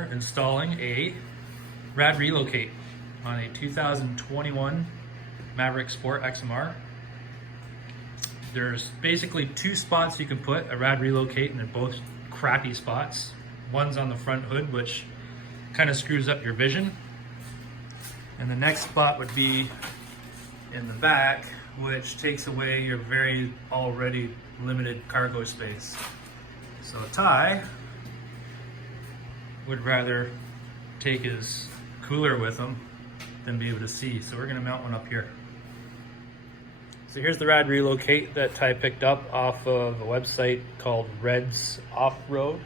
are installing a Rad Relocate on a 2021 Maverick Sport XMR. There's basically two spots you can put a Rad Relocate, and they're both crappy spots. One's on the front hood, which kind of screws up your vision. And the next spot would be in the back, which takes away your very already limited cargo space. So Ty would rather take his cooler with him than be able to see. So we're gonna mount one up here. So here's the Rad Relocate that Ty picked up off of a website called Red's Off-Road.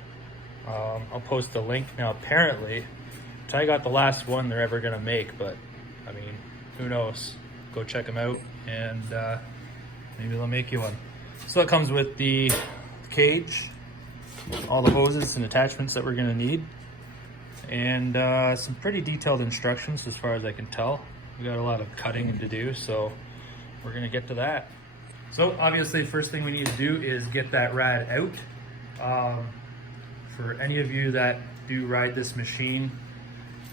I'll post the link. Now apparently, Ty got the last one they're ever gonna make, but I mean, who knows? Go check them out and maybe they'll make you one. So it comes with the cage, all the hoses and attachments that we're gonna need, and some pretty detailed instructions as far as I can tell. We got a lot of cutting to do, so we're gonna get to that. So obviously, first thing we need to do is get that rad out. For any of you that do ride this machine,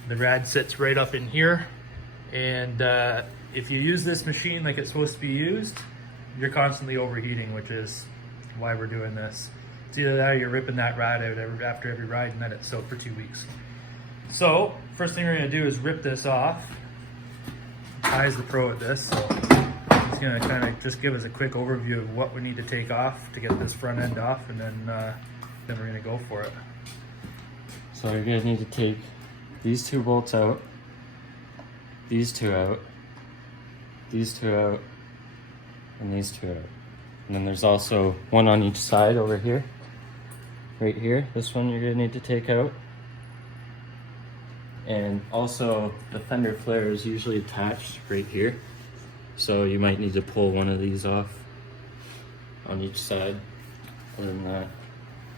the rad sits right up in here, and if you use this machine like it's supposed to be used, you're constantly overheating, which is why we're doing this. It's either that or you're ripping that rad out after every ride and let it soak for 2 weeks. So first thing we're gonna do is rip this off. Ty's the pro at this, so he's gonna kind of just give us a quick overview of what we need to take off to get this front end off, and then we're gonna go for it. So you're gonna need to take these two bolts out, these two out, these two out, and these two out. And then there's also one on each side over here, right here. This one you're gonna need to take out. And also the fender flare is usually attached right here. So you might need to pull one of these off on each side. And then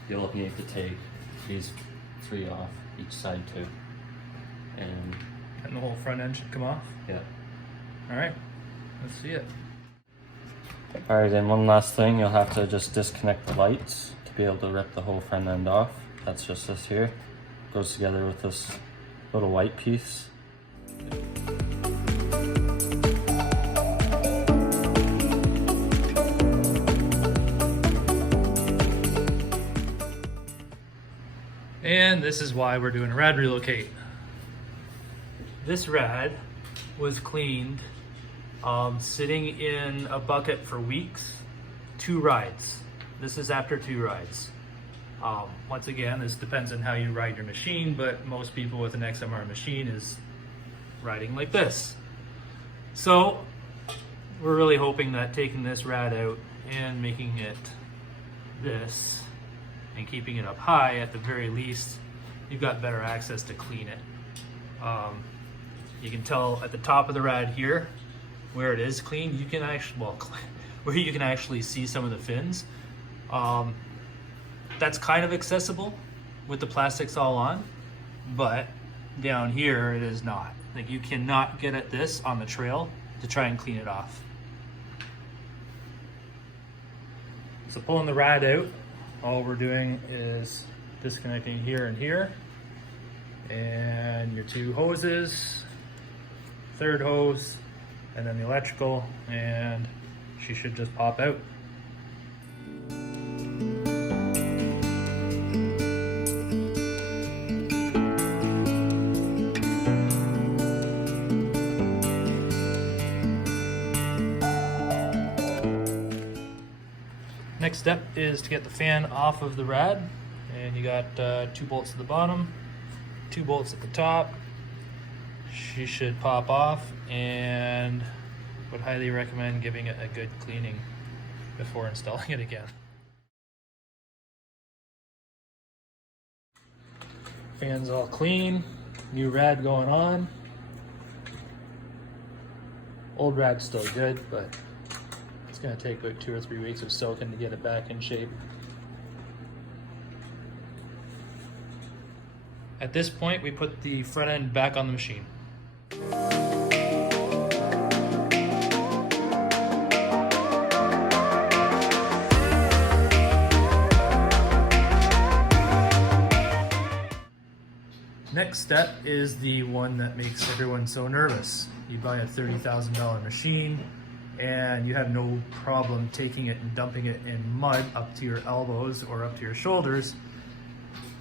you'll need to take these 3 off each side too. And the whole front end should come off? Yeah. All right, let's see it. All right, and one last thing, you'll have to just disconnect the lights to be able to rip the whole front end off. That's just this here. Goes together with this little white piece. And this is why we're doing a Rad Relocate. This rad was cleaned sitting in a bucket for weeks, 2 rides. This is after 2 rides. Once again, this depends on how you ride your machine, but most people with an XMR machine is riding like this. So we're really hoping that taking this rad out and making it this and keeping it up high, at the very least, you've got better access to clean it. You can tell at the top of the rad here, where it is clean, you can actually, well, where you can actually see some of the fins. That's kind of accessible with the plastics all on, but down here it is not. Like, you cannot get at this on the trail to try and clean it off. So pulling the rad out, all we're doing is disconnecting here and here, and your 2 hoses, 3rd hose, and then the electrical, and she should just pop out. Next step is to get the fan off of the rad, and you got 2 bolts at the bottom, 2 bolts at the top. She should pop off, and would highly recommend giving it a good cleaning before installing it again. Fan's all clean, new rad going on. Old rad's still good, but it's gonna take like 2 or 3 weeks of soaking to get it back in shape. At this point, we put the front end back on the machine. step is the one that makes everyone so nervous. You buy a $30,000 machine and you have no problem taking it and dumping it in mud up to your elbows or up to your shoulders,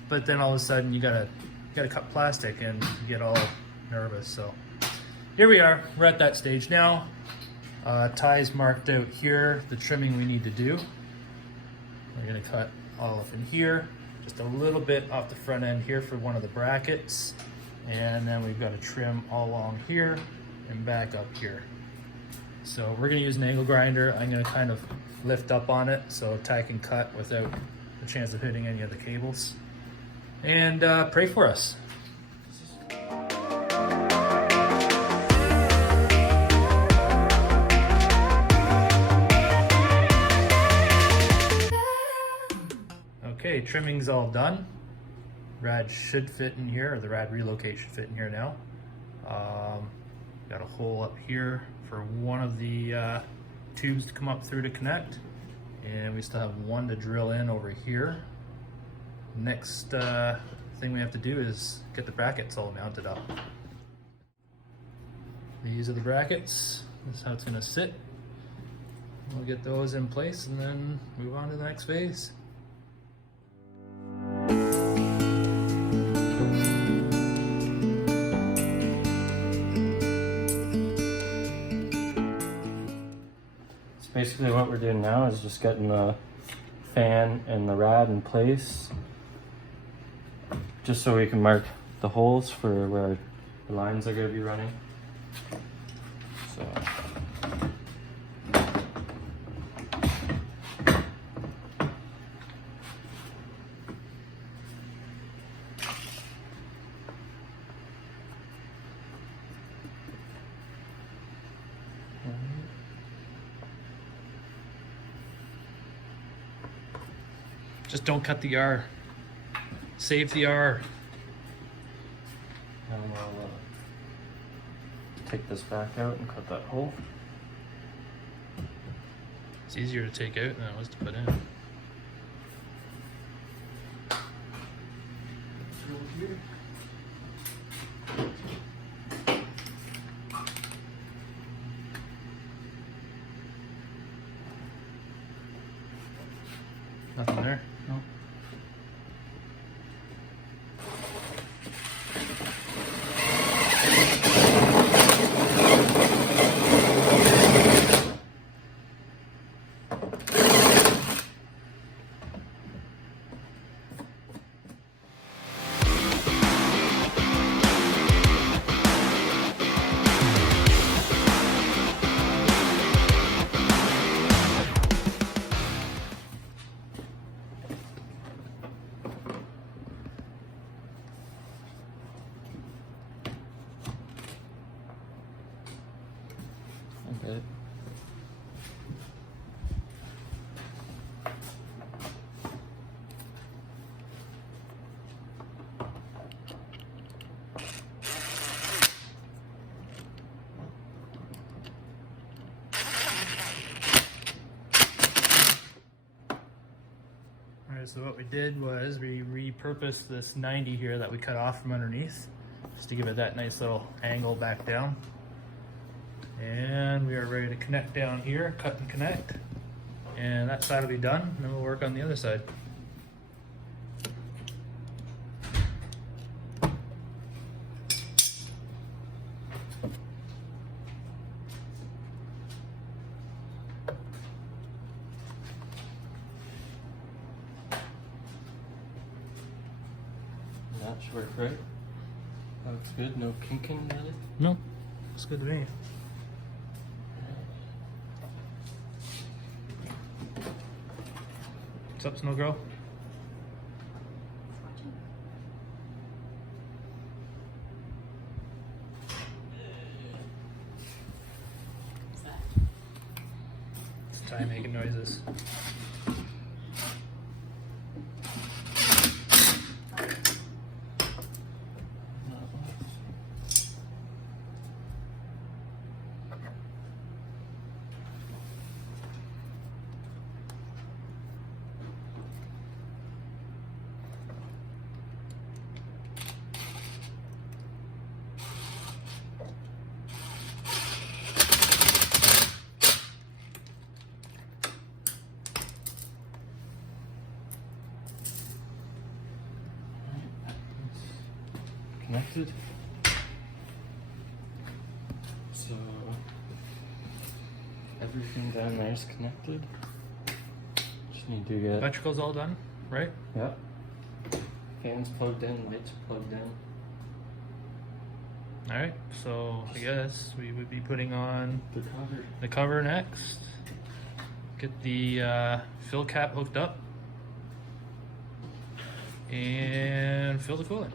but then all of a sudden you gotta cut plastic and you get all nervous. So here we are, we're at that stage now. Ties marked out here, the trimming we need to do. We're gonna cut all up in here, just a little bit off the front end here for one of the brackets, and then we've got to trim all along here and back up here. So we're gonna use an angle grinder. I'm gonna kind of lift up on it so tie can cut without the chance of hitting any of the cables. And pray for us. Okay, trimming's all done. Rad should fit in here, or the Rad Relocate should fit in here now. Got a hole up here for one of the tubes to come up through to connect. And we still have one to drill in over here. Next thing we have to do is get the brackets all mounted up. These are the brackets. This is how it's gonna sit. We'll get those in place and then move on to the next phase. Basically what we're doing now is just getting the fan and the rad in place, just so we can mark the holes for where the lines are going to be running. So just don't cut the R. Save the R. and we'll take this back out and cut that hole. It's easier to take out than it was to put in. Nothing there? No. Okay. Alright, so what we did was we repurposed this 90 here that we cut off from underneath, just to give it that nice little angle back down. And we are ready to connect down here, cut and connect. And that side will be done, and then we'll work on the other side. That should work, right? That looks good, no kinking really? No, looks good to me. What's up, Snow Girl? It's Ty making noises. connected. So everything down there is connected. Just need to get, Electrical's all done, right? yep. Fans plugged in, lights plugged in. All right, so I guess we would be putting on The cover. the cover next. Get the fill cap hooked up and fill the coolant.